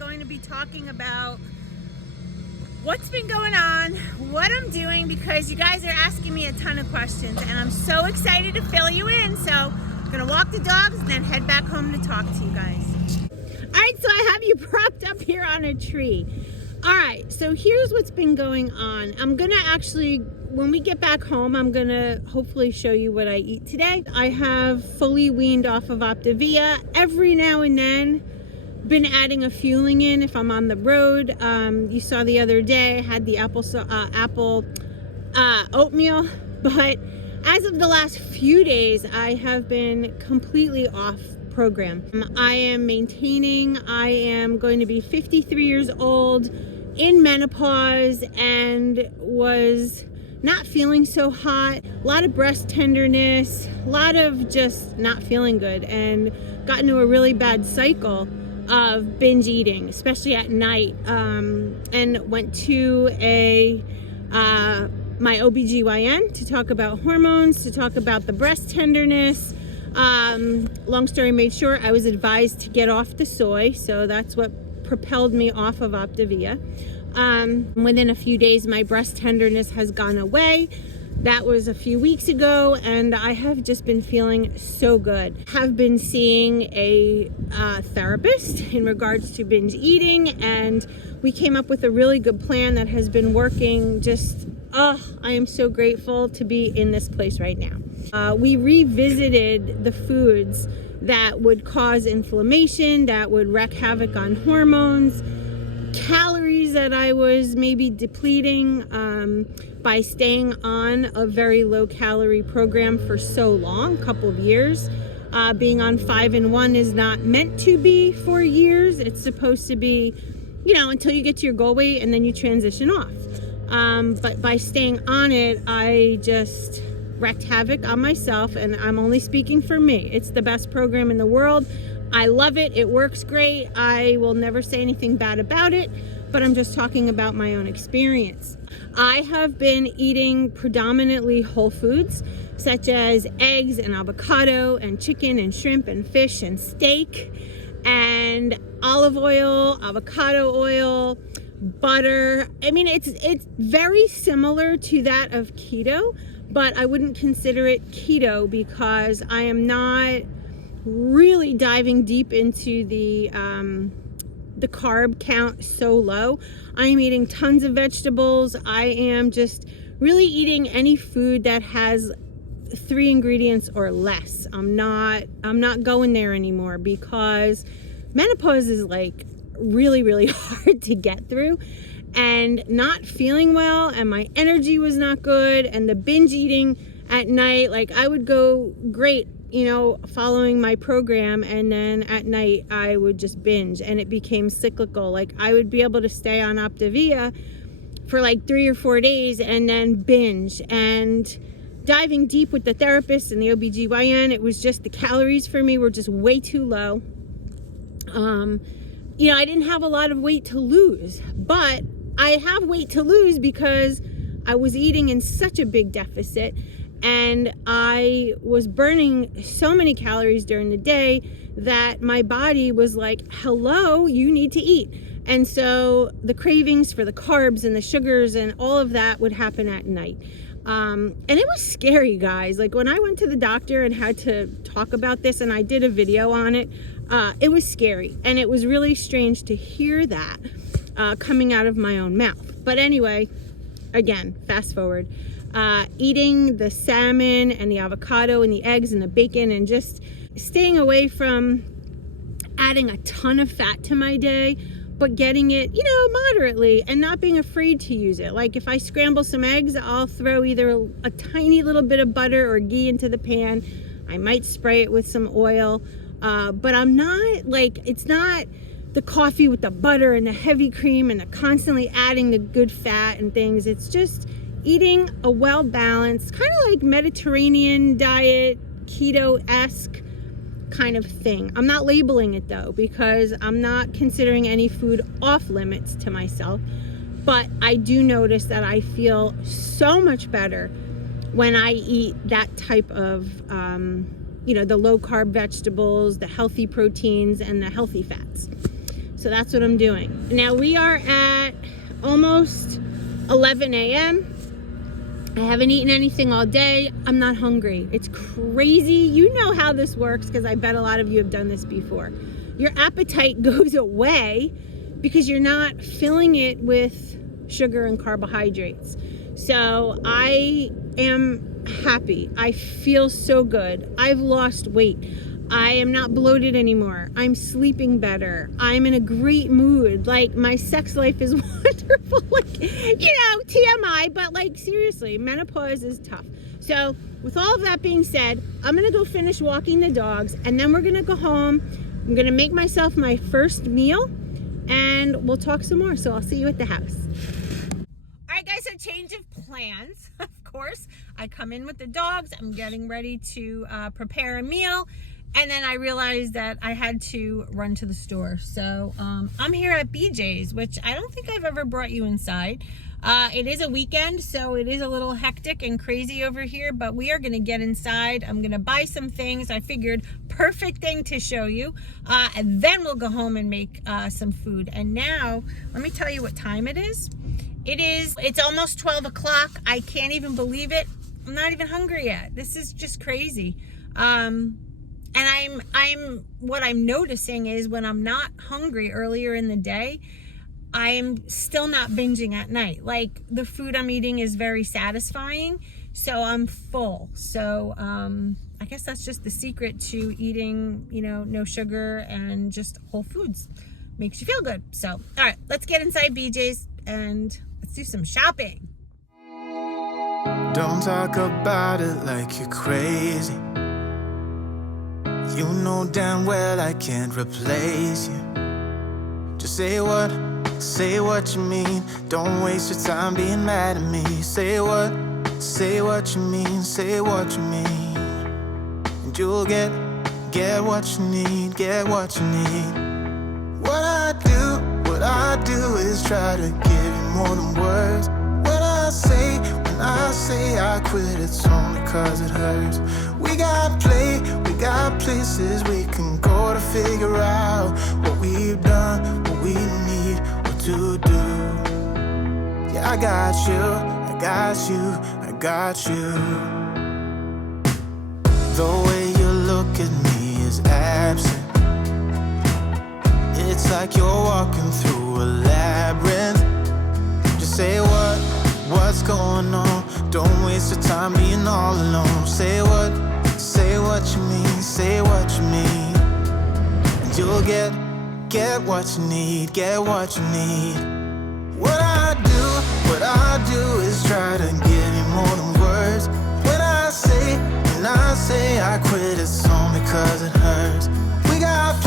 going to be talking about what's been going on, what I'm doing, because you guys are asking me a ton of questions and I'm so excited to fill you in. So I'm gonna walk the dogs and then head back home to talk to you guys. All right, so I have you propped up here on a tree. All right, so here's what's been going on. I'm gonna actually, when we get back home, I'm gonna hopefully show you what I eat today. I have fully weaned off of Optavia. Every now and then, been adding a fueling in if I'm on the road. You saw the other day I had the apple oatmeal, but as of the last few days, I have been completely off program. I am maintaining. I am going to be 53 years old, in menopause, and was not feeling so hot. A lot of breast tenderness, a lot of just not feeling good, and got into a really bad cycle of binge eating, especially at night, and went to my OBGYN to talk about hormones, to talk about the breast tenderness. Long story made short, I was advised to get off the soy, so that's what propelled me off of Optavia. Within a few days, my breast tenderness has gone away. That was a few weeks ago, and I have just been feeling so good. Have been seeing a therapist in regards to binge eating, and we came up with a really good plan that has been working. I am so grateful to be in this place right now. We revisited the foods that would cause inflammation, that would wreak havoc on hormones, calories that I was maybe depleting by staying on a very low calorie program for so long, a couple of years. Being on 5 and 1 is not meant to be for years. It's supposed to be, until you get to your goal weight and then you transition off. But by staying on it, I just wreaked havoc on myself, and I'm only speaking for me. It's the best program in the world. I love it. It works great. I will never say anything bad about it, but I'm just talking about my own experience. I have been eating predominantly whole foods, such as eggs and avocado and chicken and shrimp and fish and steak and olive oil, avocado oil, butter. I mean, it's very similar to that of keto, but I wouldn't consider it keto because I am not really diving deep into the carb count so low. I am eating tons of vegetables. I am just really eating any food that has 3 ingredients or less. I'm not going there anymore because menopause is like really, really hard to get through, and not feeling well, and my energy was not good, and the binge eating at night, like I would go great, following my program, and then at night I would just binge, and it became cyclical. Like I would be able to stay on Optavia for like 3 or 4 days and then binge. And diving deep with the therapist and the OBGYN, it was just the calories for me were just way too low. I didn't have a lot of weight to lose, but I have weight to lose because I was eating in such a big deficit, and I was burning so many calories during the day that my body was like, hello, you need to eat. And so the cravings for the carbs and the sugars and all of that would happen at night. And it was scary, guys. Like when I went to the doctor and had to talk about this, and I did a video on it, it was scary. And it was really strange to hear that coming out of my own mouth. But anyway, again, fast forward. Eating the salmon and the avocado and the eggs and the bacon, and just staying away from adding a ton of fat to my day, but getting it, moderately, and not being afraid to use it. Like if I scramble some eggs, I'll throw either a tiny little bit of butter or ghee into the pan. I might spray it with some oil, but I'm not like, it's not the coffee with the butter and the heavy cream and the constantly adding the good fat and things. It's just eating a well-balanced, kind of like Mediterranean diet, keto-esque kind of thing. I'm not labeling it though, because I'm not considering any food off limits to myself, but I do notice that I feel so much better when I eat that type of, the low carb vegetables, the healthy proteins, and the healthy fats. So that's what I'm doing. Now we are at almost 11 a.m. I haven't eaten anything all day. I'm not hungry. It's crazy. You know how this works because I bet a lot of you have done this before. Your appetite goes away because you're not filling it with sugar and carbohydrates. So I am happy. I feel so good. I've lost weight. I am not bloated anymore. I'm sleeping better. I'm in a great mood. Like, my sex life is wonderful. Like, you know, TMI, but like, seriously, menopause is tough. So with all of that being said, I'm gonna go finish walking the dogs, and then we're gonna go home. I'm gonna make myself my first meal, and we'll talk some more. So I'll see you at the house. All right, guys, so change of plans. Of course, I come in with the dogs. I'm getting ready to prepare a meal. And then I realized that I had to run to the store. So I'm here at BJ's, which I don't think I've ever brought you inside. It is a weekend, so it is a little hectic and crazy over here, but we are gonna get inside. I'm gonna buy some things. I figured perfect thing to show you. And then we'll go home and make some food. And now, let me tell you what time it is. It's almost 12 o'clock. I can't even believe it. I'm not even hungry yet. This is just crazy. And what I'm noticing is when I'm not hungry earlier in the day, I'm still not binging at night. Like, the food I'm eating is very satisfying, so I'm full. So I guess that's just the secret to eating, you know, no sugar and just whole foods. Makes you feel good. So, all right, let's get inside BJ's and let's do some shopping. Don't talk about it like you're crazy. You know damn well I can't replace you. Just say what you mean. Don't waste your time being mad at me. Say what you mean. Say what you mean. And you'll get what you need. Get what you need. What I do is try to give you more than words. When I say I quit, it's only cause it hurts. We got places we can go to figure out what we've done, what we need, what to do. Yeah, I got you. The way you look at me is absent. It's like you're walking through a labyrinth. Just say what's going on. Don't waste your time being all alone. Say what you mean. Say what you mean. And you'll get what you need. Get what you need. What I do is try to give you more than words. When I say I quit, it's only cause it hurts. We got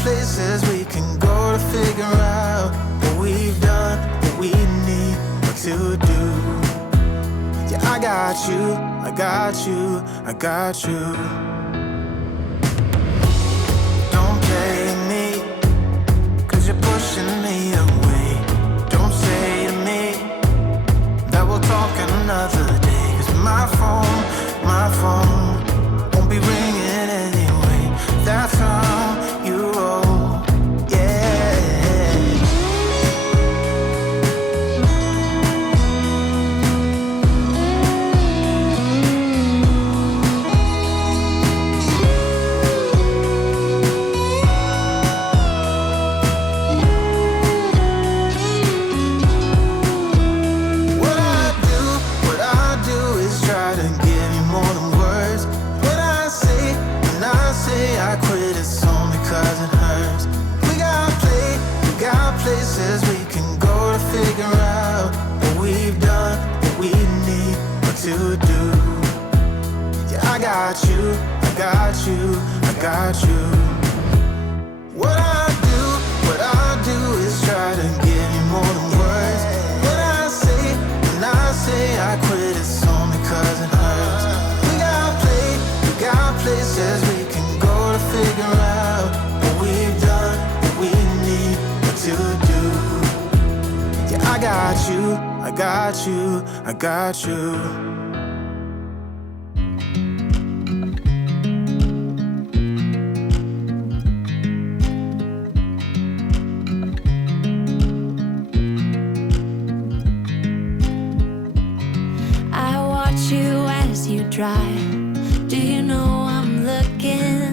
places we can go to figure out what we've done, what we need, what to do. Yeah, I got you. Don't play me, cause you're pushing me away. Don't say to me that we'll talk another day. Cause my phone won't be ringing anyway. That's how you roll, yeah. What I do is try to give you more than words. When I say I quit, it's only cause it hurts. We got places we can go to figure out what we've done, what we need, what to do. Yeah, I got you. What I do is try to give you more than words. When I say I quit, it's only cause it hurts. We got places we can go to figure out what we've done, what we need, what to do. Yeah, I got you. dry. Do you know I'm looking,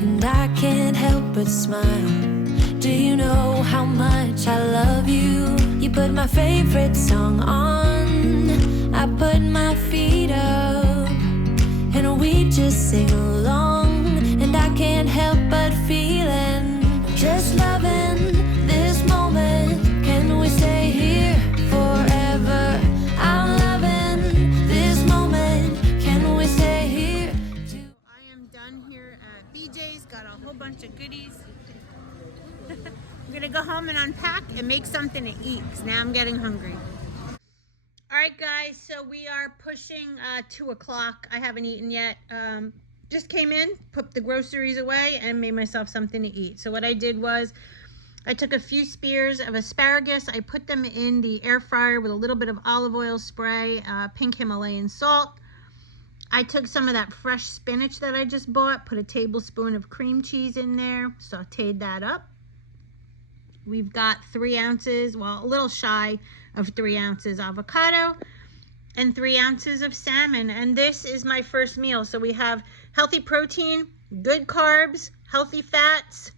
and I can't help but smile? Do you know how much I love you? You put my favorite song on, I put my feet up, and we just sing along. And I can't help but feeling, just loving this moment. Can we stay here forever? I'm loving this moment. Can we stay here? I am done here at BJ's. Got a whole bunch of goodies. I'm gonna go home and unpack and make something to eat because now I'm getting hungry. All right, guys, so we are pushing 2 o'clock. I haven't eaten yet. Just came in, put the groceries away, and made myself something to eat. So what I did was I took a few spears of asparagus. I put them in the air fryer with a little bit of olive oil spray, pink Himalayan salt. I took some of that fresh spinach that I just bought, put a tablespoon of cream cheese in there, sauteed that up. We've got 3 ounces, well, a little shy of 3 ounces avocado and 3 ounces of salmon. And this is my first meal. So we have healthy protein, good carbs, healthy fats.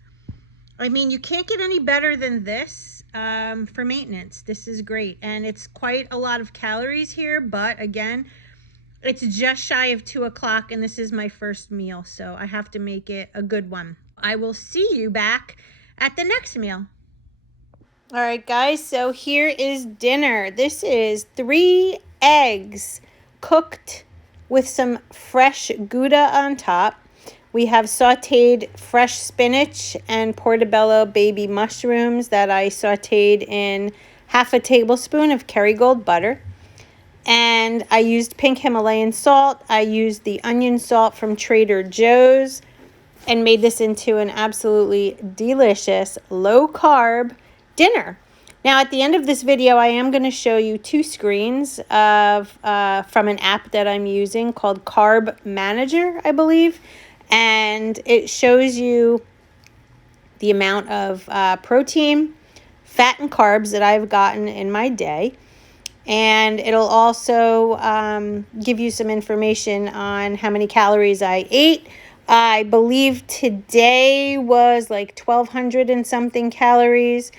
I mean, you can't get any better than this for maintenance. This is great. And it's quite a lot of calories here, but again, it's just shy of 2 o'clock and this is my first meal. So I have to make it a good one. I will see you back at the next meal. All right, guys, so here is dinner. This is 3 eggs cooked with some fresh Gouda on top. We have sauteed fresh spinach and portobello baby mushrooms that I sauteed in half a tablespoon of Kerrygold butter. And I used pink Himalayan salt. I used the onion salt from Trader Joe's and made this into an absolutely delicious low-carb dinner. Now at the end of this video, I am going to show you 2 screens of from an app that I'm using called Carb Manager, I believe, and it shows you the amount of protein, fat, and carbs that I've gotten in my day, and it'll also give you some information on how many calories I ate. I believe today was like 1,200 and something calories.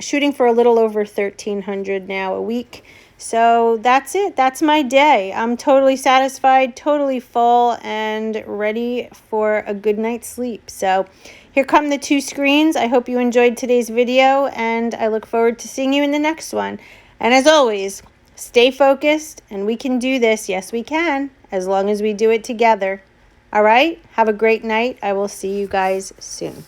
Shooting for a little over 1,300 now a week. So that's it. That's my day. I'm totally satisfied, totally full, and ready for a good night's sleep. So here come the 2 screens. I hope you enjoyed today's video, and I look forward to seeing you in the next one. And as always, stay focused, and we can do this. Yes, we can, as long as we do it together. All right? Have a great night. I will see you guys soon.